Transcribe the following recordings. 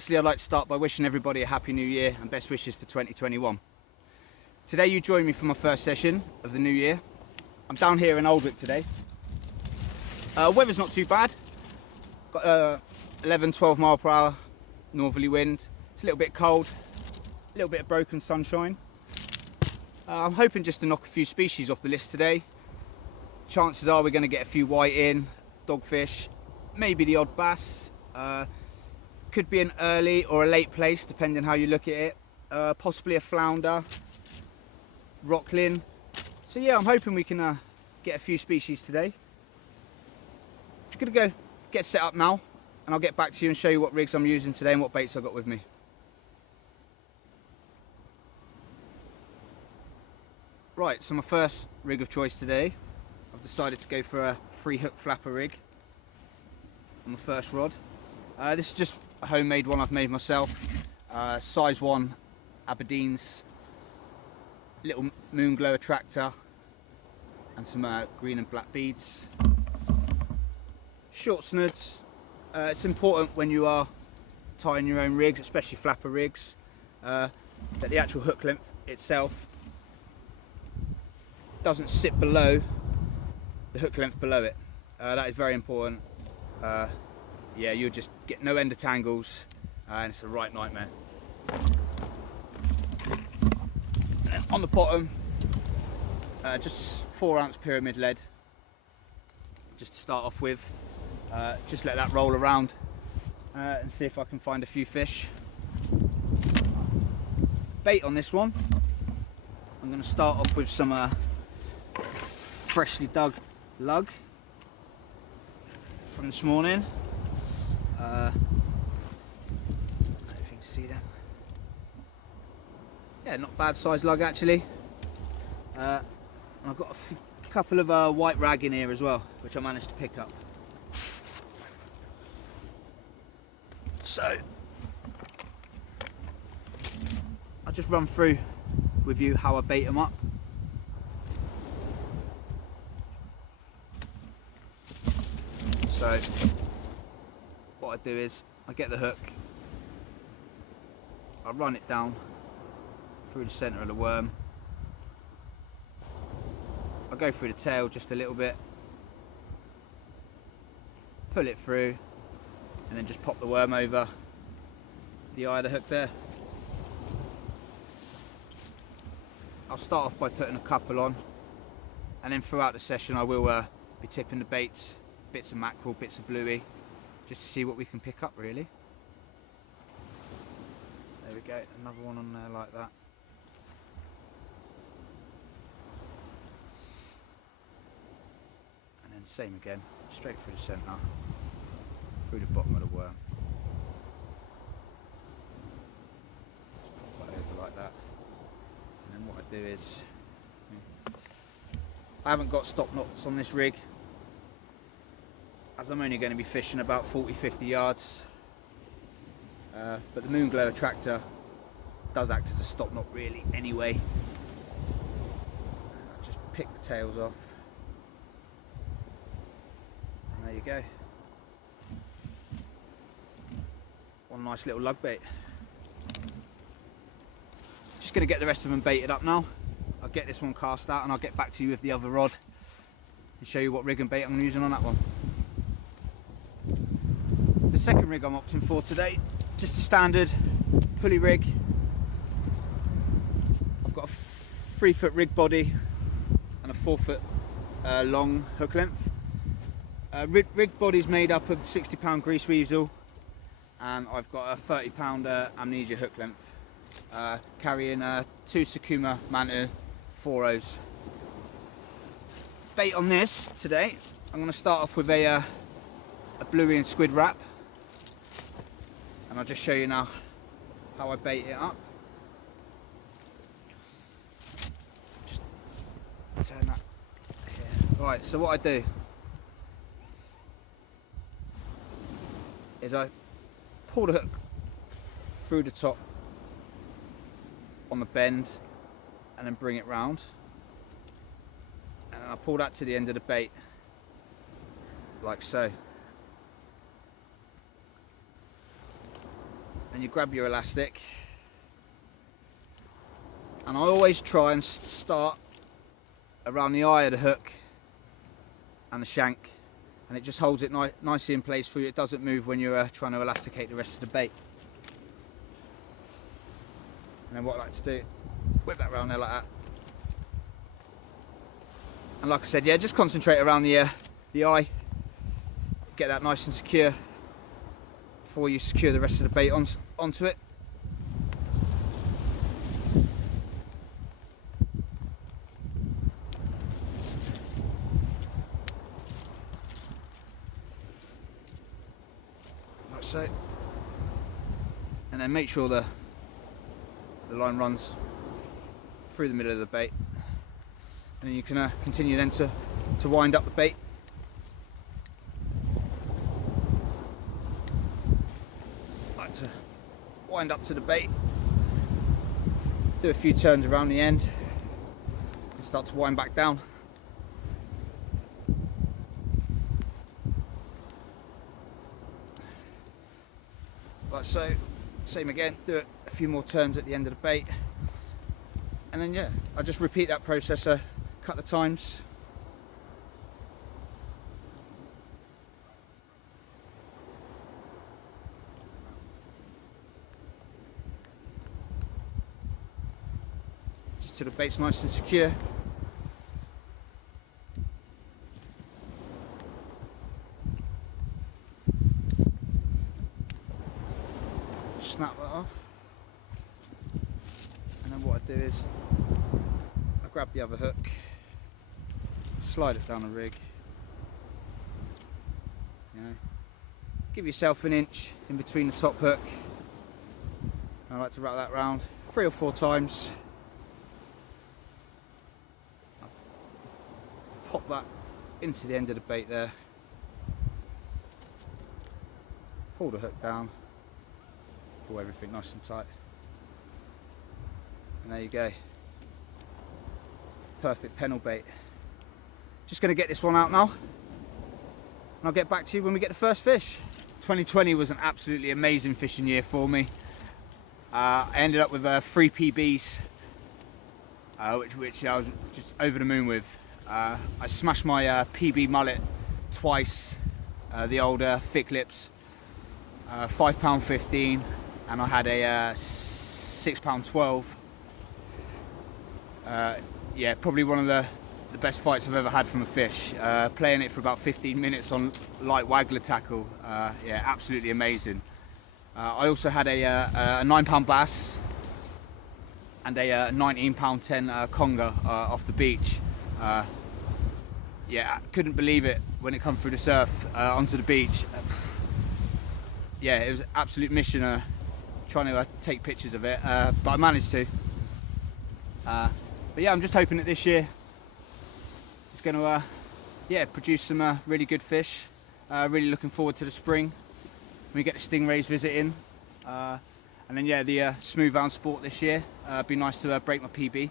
Firstly, I'd like to start by wishing everybody a happy new year and best wishes for 2021. Today you join me for my first session of the new year. I'm down here in Oldwick today. Weather's not too bad. Got 11-12 mile per hour northerly wind. It's a little bit cold, a little bit of broken sunshine. I'm hoping just to knock a few species off the list today. Chances are we're going to get a few white in, dogfish, maybe the odd bass. Could be an early or a late place depending how you look at it. Possibly a flounder, rockling. So yeah, I'm hoping we can get a few species today. Just gonna go get set up now and I'll get back to you and show you what rigs I'm using today and what baits I've got with me. Right, so my first rig of choice today, I've decided to go for a 3-hook flapper rig on the first rod. This is just a homemade one I've made myself, size 1 Aberdeen's, little moon glow attractor and some green and black beads. Short snuds. It's important when you are tying your own rigs, especially flapper rigs, that the actual hook length itself doesn't sit below the hook length below it. That is very important. Yeah, you'll just get no end of tangles and it's a right nightmare. And then on the bottom, just 4-ounce pyramid lead, just to start off with. Just let that roll around and see if I can find a few fish. Bait on this one, I'm going to start off with some freshly dug lug from this morning. I don't know if you can see them. Yeah, not bad sized lug actually. And I've got a couple of white rag in here as well, which I managed to pick up. So I'll just run through with you how I bait them up. So what I do is I get the hook, I run it down through the centre of the worm, I go through the tail just a little bit, pull it through and then just pop the worm over the eye of the hook there. I'll start off by putting a couple on and then throughout the session I will be tipping the baits, bits of mackerel, bits of bluey, just to see what we can pick up really. There we go, another one on there like that. And then same again, straight through the centre, through the bottom of the worm. Just pop that over like that. And then what I do is, I haven't got stop knots on this rig, as I'm only going to be fishing about 40-50 yards, but the moon glow attractor does act as a stop knot really anyway. I'll just pick the tails off and there you go, one nice little lug bait. Just going to get the rest of them baited up now. I'll get this one cast out and I'll get back to you with the other rod and show you what rig and bait I'm using on that one. The second rig I'm opting for today, just a standard pulley rig. I've got a 3-foot rig body and a 4-foot long hook length. Rig body's made up of 60-pound grease weasel and I've got a 30-pound amnesia hook length, carrying 2 Sakuma Manta 4.0s. Bait on this today, I'm going to start off with a bluey and squid wrap. And I'll just show you now how I bait it up. Just turn that here. Right, so what I do is I pull the hook through the top on the bend and then bring it round. And I pull that to the end of the bait, like so. and you grab your elastic, and I always try and start around the eye of the hook and the shank, and it just holds it nicely in place for you. It doesn't move when you're trying to elasticate the rest of the bait. And then what I like to do, whip that around there like that. And like I said, yeah, just concentrate around the eye, get that nice and secure before you secure the rest of the bait onto it. Like so. And then make sure the line runs through the middle of the bait. And then you can continue then to wind up the bait. Like to wind up to the bait, do a few turns around the end, and start to wind back down. Like so. Same again, do it a few more turns at the end of the bait. And then yeah, I just repeat that process a couple of times. Just till the bait's nice and secure. Snap that off. And then what I do is I grab the other hook, slide it down the rig, you know, give yourself an inch in between the top hook. I like to wrap that round 3 or 4 times. Pop that into the end of the bait there, pull the hook down, pull everything nice and tight, and there you go. Perfect pennel bait. Just going to get this one out now, and I'll get back to you when we get the first fish. 2020 was an absolutely amazing fishing year for me. I ended up with 3 PBs, which I was just over the moon with. I smashed my PB mullet twice, the older thick lips, £5.15, and I had a £6.12. Yeah, probably one of the best fights I've ever had from a fish. Playing it for about 15 minutes on light waggler tackle. Yeah, absolutely amazing. I also had a £9 bass and a £19.10 conger off the beach. Yeah, I couldn't believe it when it come through the surf onto the beach. Yeah, it was an absolute mission trying to take pictures of it, but I managed to. But yeah, I'm just hoping that this year it's going to yeah, produce some really good fish. Really looking forward to the spring when we get the stingrays visiting. And then yeah, the smooth round sport this year. Be nice to break my PB.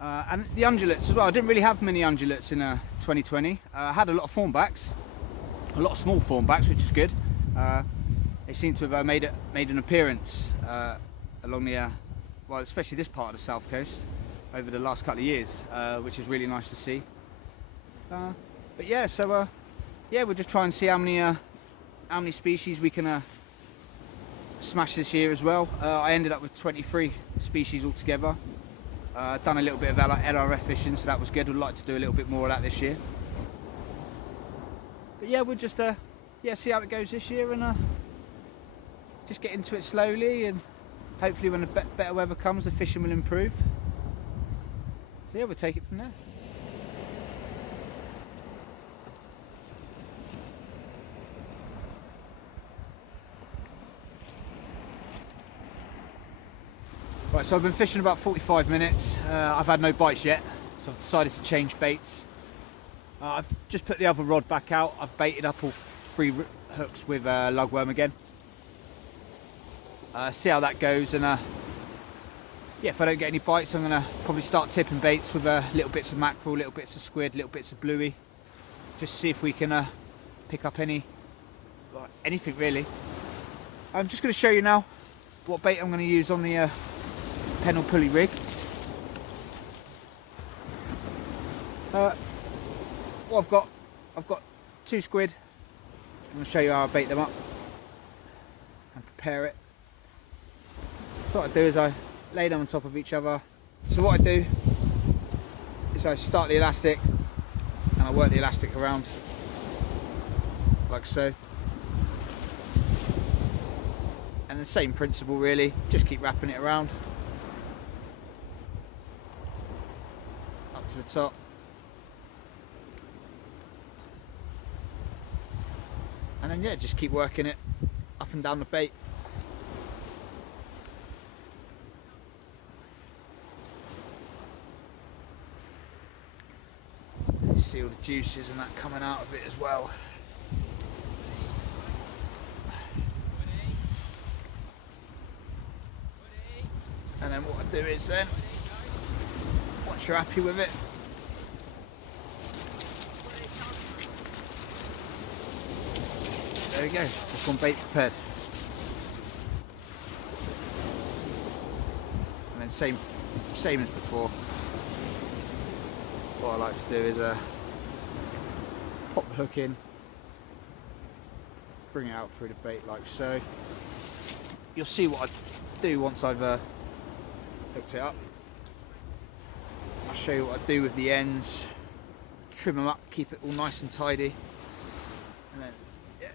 And the ungulates as well. I didn't really have many ungulates in 2020. I had a lot of thornbacks, a lot of small thornbacks, which is good. They seem to have made an appearance along the, well, especially this part of the south coast over the last couple of years, which is really nice to see. But yeah, so yeah, we'll just try and see how many species we can smash this year as well. I ended up with 23 species altogether. Done a little bit of LRF fishing, so that was good. Would like to do a little bit more of that this year. But yeah, we'll just yeah, see how it goes this year, and just get into it slowly, and hopefully when the better weather comes, the fishing will improve. So yeah, we'll take it from there. Right, so I've been fishing about 45 minutes. I've had no bites yet, so I've decided to change baits. I've just put the other rod back out. I've baited up all 3 hooks with lugworm again. See how that goes, and yeah, if I don't get any bites, I'm going to probably start tipping baits with little bits of mackerel, little bits of squid, little bits of bluey, just see if we can pick up anything really. I'm just going to show you now what bait I'm going to use on the pennel pulley rig. What I've got 2 squid. I'm going to show you how I bait them up and prepare it. So what I do is I lay them on top of each other. So what I do is I start the elastic and I work the elastic around like so. And the same principle really, just keep wrapping it around up to the top. And then yeah, just keep working it up and down the bait. You see all the juices and that coming out of it as well. And then what I do is then, once you're happy with it, there we go, just one bait prepared. And then same as before. What I like to do is pop the hook in, bring it out through the bait like so. You'll see what I do once I've hooked it up. I'll show you what I do with the ends, trim them up, keep it all nice and tidy, and then yeah,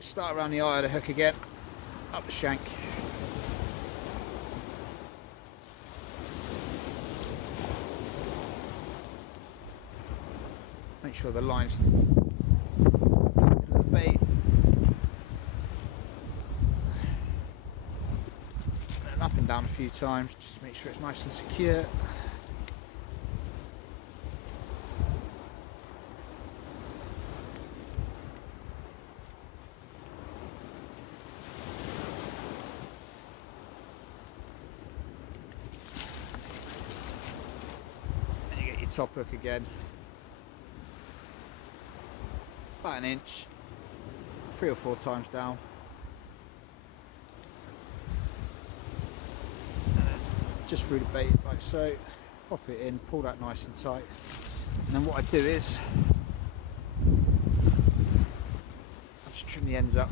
start around the eye of the hook again, up the shank. Make sure the line's the bait. And up and down a few times just to make sure it's nice and secure. And you get your top hook again. About 1 inch, 3 or 4 times down, and then just through the bait like so, pop it in, pull that nice and tight, and then what I do is I just trim the ends up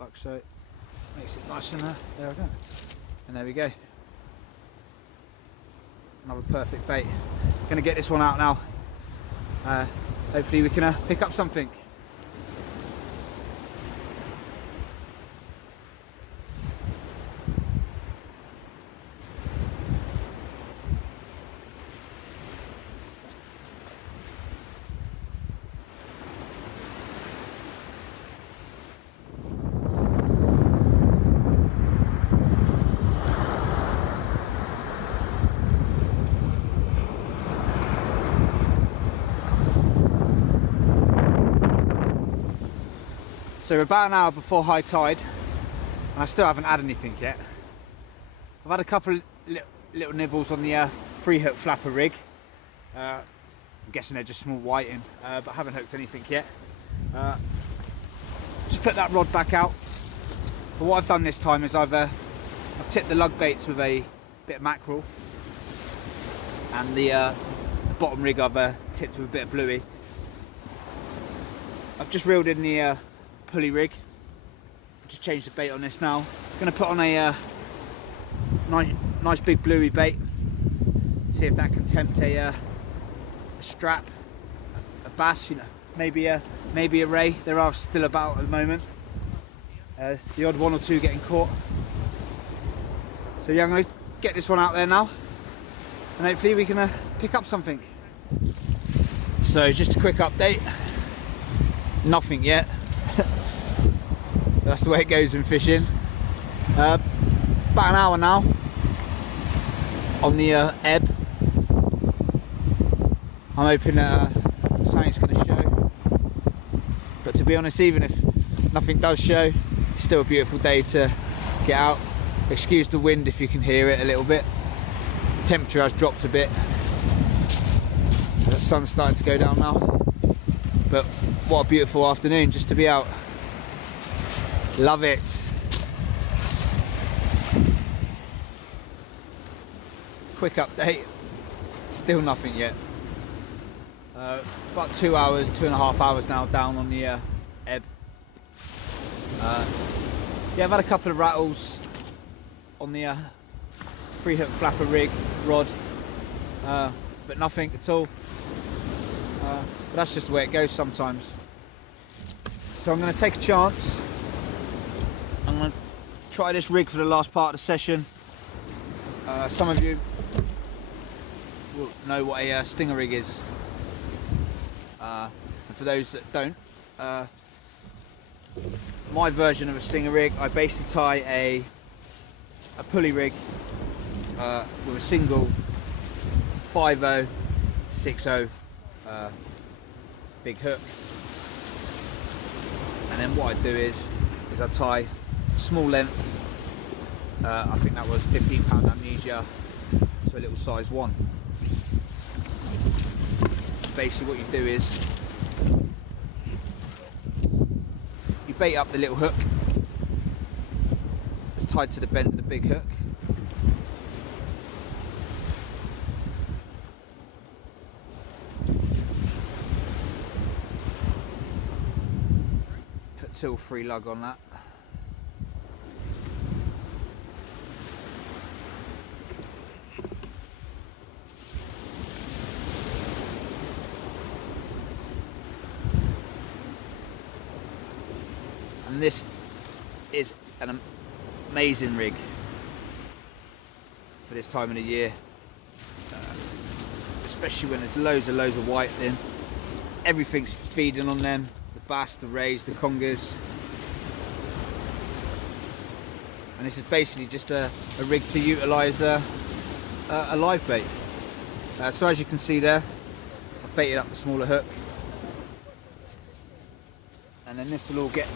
like so, makes it nice and there we go, and there we go, another perfect bait. Going to get this one out now. Hopefully we can pick up something. So we're about an hour before high tide and I still haven't had anything yet. I've had a couple little nibbles on the 3-hook flapper rig. I'm guessing they're just small whiting, but I haven't hooked anything yet. Just put that rod back out. But what I've done this time is I've tipped the lug baits with a bit of mackerel, and the bottom rig I've tipped with a bit of bluey. I've just reeled in the pulley rig. Just changed the bait on this now. Going to put on a nice big bluey bait. See if that can tempt a strap, a bass, you know, maybe a ray. There are still about at the moment. The odd 1 or 2 getting caught. So yeah, I'm going to get this one out there now, and hopefully we can pick up something. So just a quick update. Nothing yet. That's the way it goes in fishing. About an hour now on the ebb. I'm hoping something's going to show, but to be honest, even if nothing does show, it's still a beautiful day to get out. Excuse the wind if you can hear it a little bit. The temperature has dropped a bit. The sun's starting to go down now, but what a beautiful afternoon just to be out. Love it. Quick update, still nothing yet. About 2.5 hours now down on the ebb. Yeah, I've had a couple of rattles on the 3-hook flapper rig rod, but nothing at all. But that's just the way it goes sometimes. So I'm going to take a chance. I'm going to try this rig for the last part of the session. Some of you will know what a stinger rig is. And for those that don't, my version of a stinger rig, I basically tie a pulley rig with a single 5/0, 6/0 big hook, and then what I do is I tie a small length, I think that was 15-pound amnesia, so a little size 1. Basically what you do is you bait up the little hook that's tied to the bend of the big hook. Put 2 or 3 lug on that. And this is an amazing rig for this time of the year, especially when there's loads of white in. Everything's feeding on them, the bass, the rays, the congers, and this is basically just a rig to utilise a live bait. So as you can see there, I've baited up the smaller hook, and then this will all get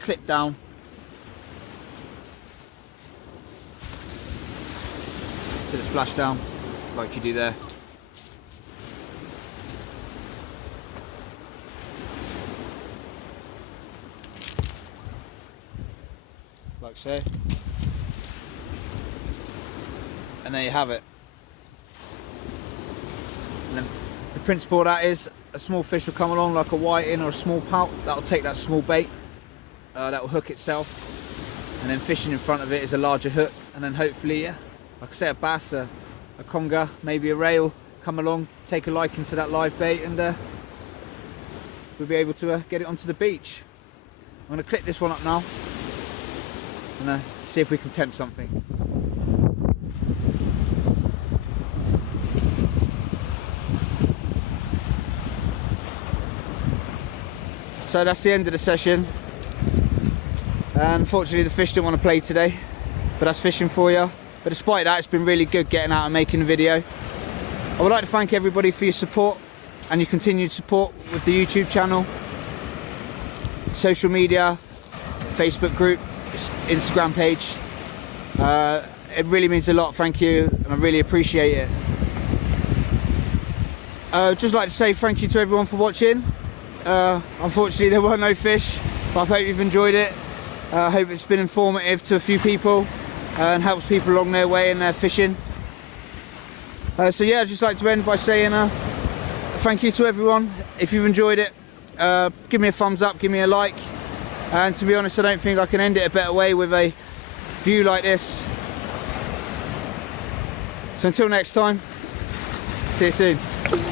clip down to the splashdown like you do there. Like so. And there you have it. And then the principle of that is a small fish will come along like a whiting or a small pout, that'll take that small bait. That will hook itself, and then fishing in front of it is a larger hook, and then hopefully, yeah, like I say, a bass, a conger, maybe a ray will come along, take a liking to that live bait, and we'll be able to get it onto the beach. I'm going to clip this one up now and see if we can tempt something. So that's the end of the session. Unfortunately the fish didn't want to play today, but that's fishing for you. But despite that, it's been really good getting out and making a video. I would like to thank everybody for your support and your continued support with the YouTube channel, social media, Facebook group, Instagram page. It really means a lot, thank you, and I really appreciate it. I'd just like to say thank you to everyone for watching. Unfortunately there were no fish, but I hope you've enjoyed it. I hope it's been informative to a few people and helps people along their way in their fishing. So yeah, I'd just like to end by saying thank you to everyone. If you've enjoyed it, give me a thumbs up, give me a like. And to be honest, I don't think I can end it a better way with a view like this. So until next time, see you soon.